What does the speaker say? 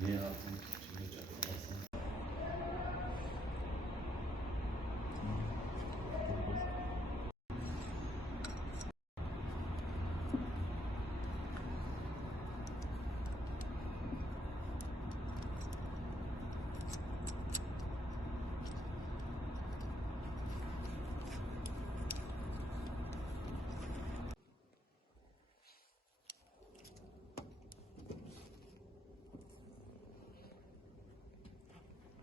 Niye altın? Çünkü